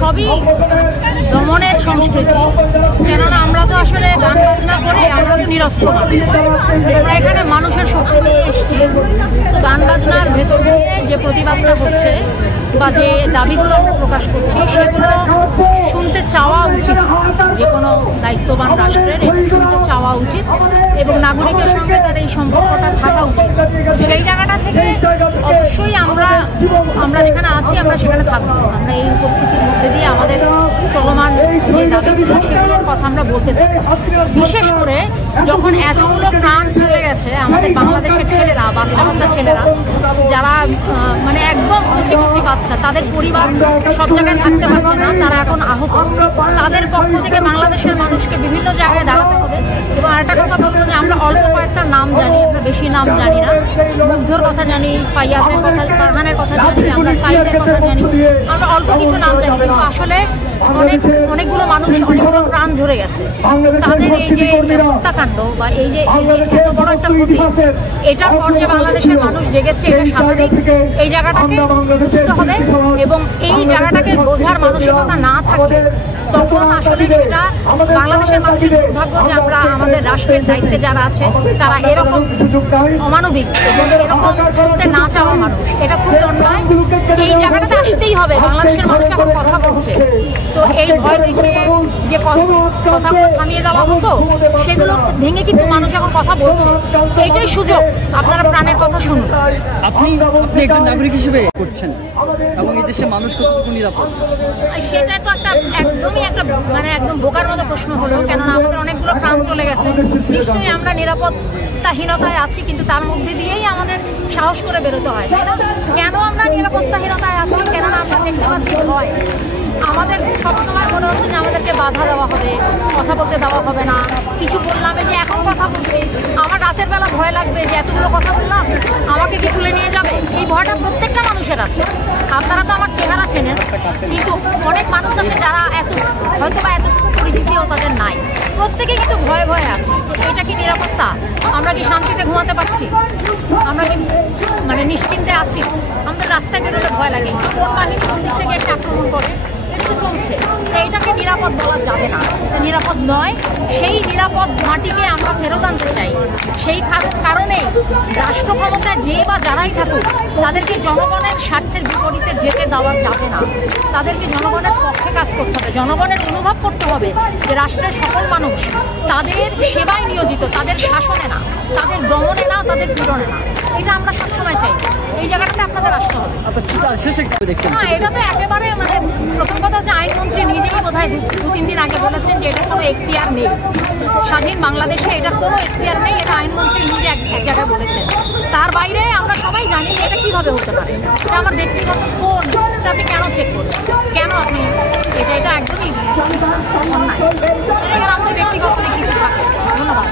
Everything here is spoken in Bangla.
সবই দমনের সংস্কৃতি। কেননা আমরা তো আসলে গান বাজনা করে আমরা তো নিরস্ত্র মানুষ, আমরা এখানে মানুষের শক্তি নিয়ে এসেছি। তো গান বাজনার ভেতর দিয়ে যে প্রতিবাদটা হচ্ছে বা যে দাবিগুলো আমরা প্রকাশ করছি সেগুলো শুনতে চাওয়া উচিত, যে কোনো দায়িত্ববান রাষ্ট্রের শুনতে চাওয়া উচিত এবং নাগরিকের সঙ্গে তার এই সম্পর্কটা থাকা উচিত। সেই জায়গাটা থেকে অবশ্যই আমরা যেখানে আছি আমরা সেখানে থাকবো। আমরা এই উপস্থিতির মধ্যে দিয়ে আমাদের চলমান যে দাবিগুলো সেগুলোর কথা আমরা বলতে থাকি। বিশেষ করে যখন এতগুলো প্রাণ চলে গেছে আমাদের বাংলাদেশের ছেলেরা, বাচ্চা বাচ্চা ছেলেরা যারা মানে একদম কচি কচি বাচ্চা, তাদের পরিবার সব জায়গায় থাকতে পারছে না, তারা এখন আহত। তাদের পক্ষ থেকে বাংলাদেশের মানুষকে বিভিন্ন জায়গায় দাঁড়াতে হবে। এবং আরেকটা কথা বলবো যে আমরা অল্প কয়েকটা নাম জানি, আমরা বেশি নাম জানি না। মুগ্ধর কথা জানি, ফাইয়াজের কথা, ফারহানের কথা জানি, আমরা সাইদের কথা জানি, আমরা অল্প কিছু নাম জানি, কিন্তু আসলে অনেকগুলো মানুষ, অনেকগুলো প্রাণ ঝরে গেছে। তাদের এই যে হত্যাকাণ্ড বা এই যে এত বড় একটা ক্ষতি, এটার পর যে বাংলাদেশের মানুষ জেগেছে এটা স্বাভাবিক। এই জায়গাটাকে বুঝতে হবে এবং এই জায়গাটাকে বোঝার মানসিকতা না থাকলে তখন আসলে সেটা বাংলাদেশের মানুষের দুর্ভাগ্য যে আমরা আমাদের রাষ্ট্রের দায়িত্বে যারা আছে তারা এরকম অমানবিক এবং এরকম শুনতে না চাওয়া মানুষ, এটা খুবই অন্যায়। এই জায়গাটাতে আসতেই হবে। বাংলাদেশের মানুষ এখন কথা বলছে, তো এই ভয় দেখে যে কথাগুলো থামিয়ে দেওয়া হতো সেগুলো ভেঙে কিন্তু মানুষ এখন কথা বলছে। এইটাই সুযোগ, আপনারা প্রাণের কথা শুনুন। আপনি একজন নাগরিক হিসেবে করছেন এবং এই দেশে মানুষ কতটুকু নিরাপদ, সেটা তো একদমই একদম বোকার মতো প্রশ্ন হলো। কেননা আমাদের অনেকগুলো প্রাণ চলে গেছে, নিশ্চয়ই আমরা নিরাপত্তাহীনতায় আছি, কিন্তু তার মধ্যে দিয়েই আমাদের সাহস করে বেরোতে হয়, তাই না? কেন আমরা নিরাপত্তাহীনতায় আছি? কেননা আমরা দেখতে পাচ্ছি ভয়। আমাদের সবসময় মনে হচ্ছে যে আমাদেরকে বাধা দেওয়া হবে, কথা বলতে দেওয়া হবে না। কিছু বললাম, এই যে এখন কথা বলছি, আমার রাতের বেলা ভয় লাগবে যে এতগুলো কথা বললাম আমাকে কি তুলে নিয়ে যাবে, এই ভয়টা প্রত্যেকটা মানুষের আছে। আপনারা তো আমার চেহারা চেনেন, কিন্তু অনেক মানুষ আছে যারা হয়তো বা এতটুকু পরিচিতিও তাদের নাই, প্রত্যেকে কিন্তু ভয়ে ভয়ে আছে। এটা কি নিরাপত্তা? আমরা কি শান্তিতে ঘুমাতে পারছি? আমরা কি নিশ্চিন্তে আছি? আমাদের রাস্তায় বেরোলে ভয় লাগে, কোন বাহিনী কোন দিক থেকে একটা আক্রমণ করে, এটা চলছে। এটাকে নিরাপদ বলা যাবে না, নিরাপদ নয়। সেই নিরাপদ মাটিকে আমরা ফেরত আনতে চাই। সেই কারণেই রাষ্ট্র ক্ষমতায় যে বা যারাই থাকুক তাদেরকে জনগণের স্বার্থের বিপরীতে যেতে দেওয়া যাবে না। তাদেরকে জনগণের পক্ষে কাজ করতে হবে, জনগণের অনুভব করতে হবে যে রাষ্ট্রের সকল মানুষ তাদের সেবায় নিয়োজিত, তাদের শাসনে না, তাদের দমনে না, তাদের পীড়নে না। এটা আমরা সবসময় চাই। এই জায়গাটাতে আপনাদের আসতে হবে। না, এটা তো একেবারে প্রথম কথা হচ্ছে আইনমন্ত্রী নিজেই বোধহয় 2-3 দিন আগে বলেছেন যে এটা কোনো এখতিয়ার নেই। স্বাধীন বাংলাদেশে এটা কোনো এখতিয়ার নেই, এটা আইনমন্ত্রী নিজে এক জায়গায় বলেছেন। তার বাইরে আমরা সবাই জানি যে এটা কিভাবে হতে পারে। এটা আমার ব্যক্তিগত ফোন, এটা আপনি কেন চেক করবেন? কেন আপনি এটা একদমই অন্যায়। এটা আমাদের ব্যক্তিগত কিছু থাকে। ধন্যবাদ।